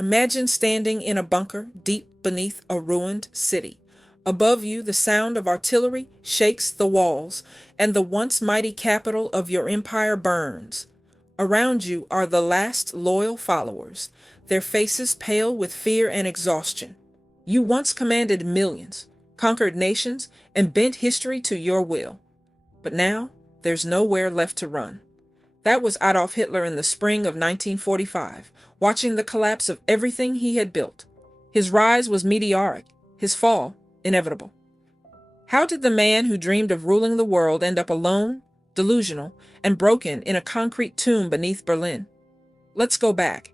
Imagine standing in a bunker deep beneath a ruined city. Above you, the sound of artillery shakes the walls, and the once mighty capital of your empire burns. Around you are the last loyal followers, their faces pale with fear and exhaustion. You once commanded millions, conquered nations, and bent history to your will. But now, there's nowhere left to run. That was Adolf Hitler in the spring of 1945, watching the collapse of everything he had built. His rise was meteoric, his fall inevitable. How did the man who dreamed of ruling the world end up alone, delusional, and broken in a concrete tomb beneath Berlin? Let's go back.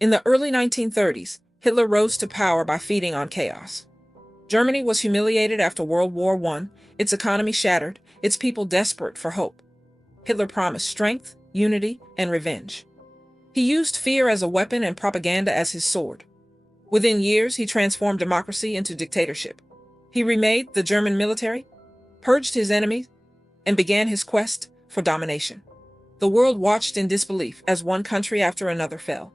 In the early 1930s, Hitler rose to power by feeding on chaos. Germany was humiliated after World War I, its economy shattered, its people desperate for hope. Hitler promised strength, unity, and revenge. He used fear as a weapon and propaganda as his sword. Within years, he transformed democracy into dictatorship. He remade the German military, purged his enemies, and began his quest for domination. The world watched in disbelief as one country after another fell.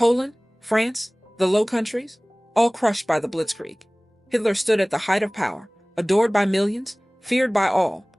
Poland, France, the Low Countries, all crushed by the Blitzkrieg. Hitler stood at the height of power, adored by millions, feared by all.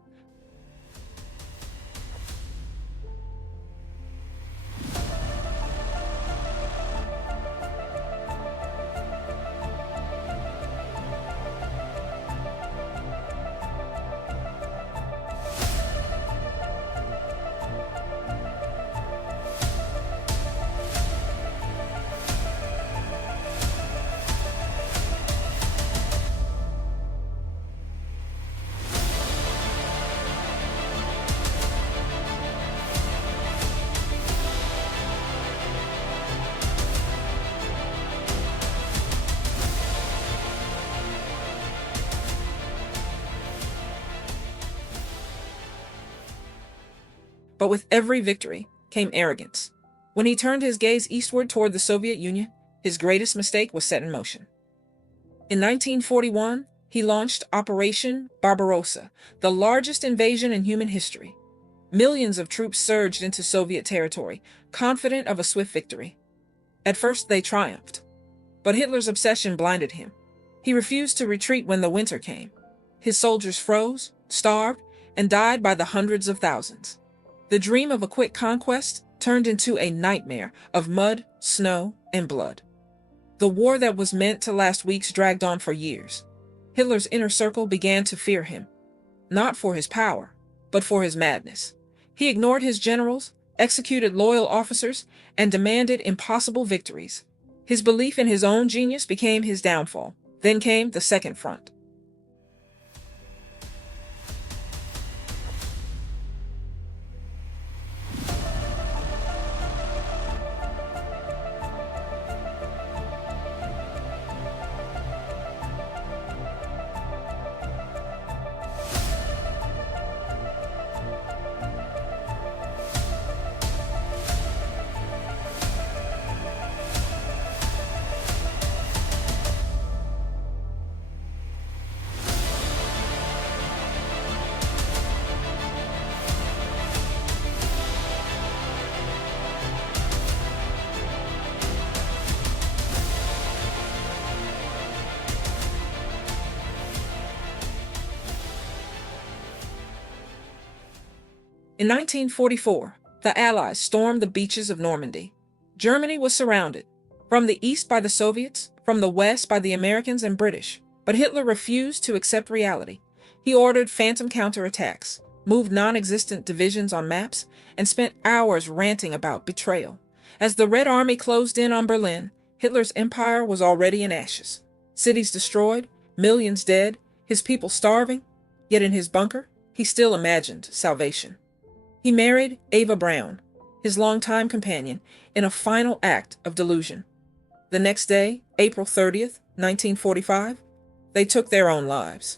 But with every victory came arrogance. When he turned his gaze eastward toward the Soviet Union, his greatest mistake was set in motion. In 1941, he launched Operation Barbarossa, the largest invasion in human history. Millions of troops surged into Soviet territory, confident of a swift victory. At first, they triumphed. But Hitler's obsession blinded him. He refused to retreat when the winter came. His soldiers froze, starved, and died by the hundreds of thousands. The dream of a quick conquest turned into a nightmare of mud, snow, and blood. The war that was meant to last weeks dragged on for years. Hitler's inner circle began to fear him, not for his power, but for his madness. He ignored his generals, executed loyal officers, and demanded impossible victories. His belief in his own genius became his downfall. Then came the Second Front. In 1944, the Allies stormed the beaches of Normandy. Germany was surrounded, from the east by the Soviets, from the west by the Americans and British. But Hitler refused to accept reality. He ordered phantom counterattacks, moved non-existent divisions on maps, and spent hours ranting about betrayal. As the Red Army closed in on Berlin, Hitler's empire was already in ashes. Cities destroyed, millions dead, his people starving, yet in his bunker, he still imagined salvation. He married Eva Braun, his longtime companion, in a final act of delusion. The next day, April 30th, 1945, they took their own lives.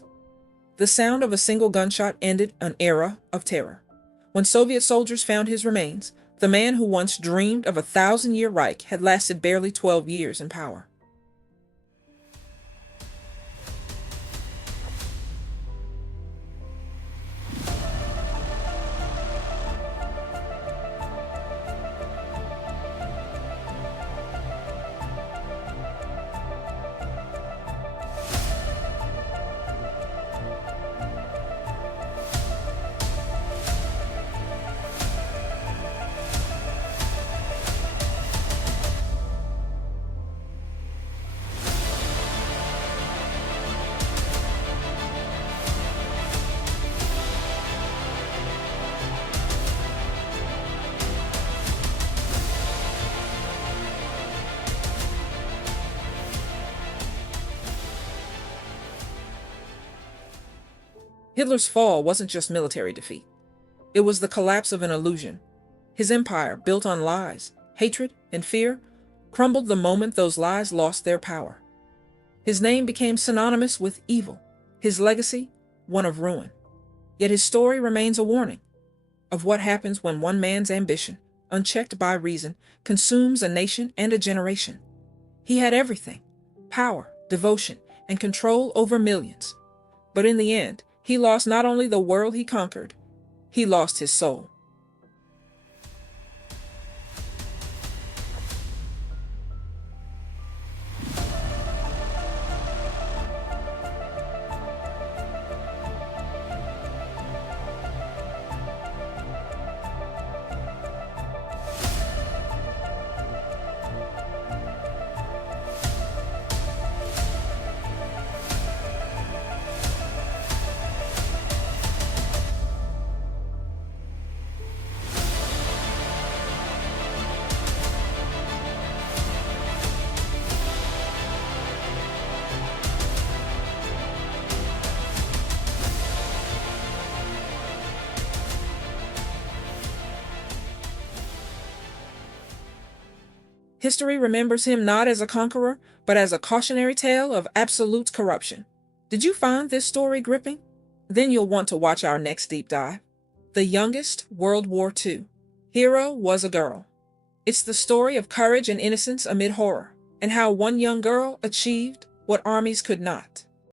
The sound of a single gunshot ended an era of terror. When Soviet soldiers found his remains, the man who once dreamed of a 1,000-year Reich had lasted barely 12 years in power. Hitler's fall wasn't just military defeat. It was the collapse of an illusion. His empire, built on lies, hatred, and fear, crumbled the moment those lies lost their power. His name became synonymous with evil, his legacy, one of ruin. Yet his story remains a warning of what happens when one man's ambition, unchecked by reason, consumes a nation and a generation. He had everything: power, devotion, and control over millions. But in the end, he lost not only the world he conquered, he lost his soul. History remembers him not as a conqueror, but as a cautionary tale of absolute corruption. Did you find this story gripping? Then you'll want to watch our next deep dive. The Youngest World War II. Hero was a girl. It's the story of courage and innocence amid horror, and how one young girl achieved what armies could not.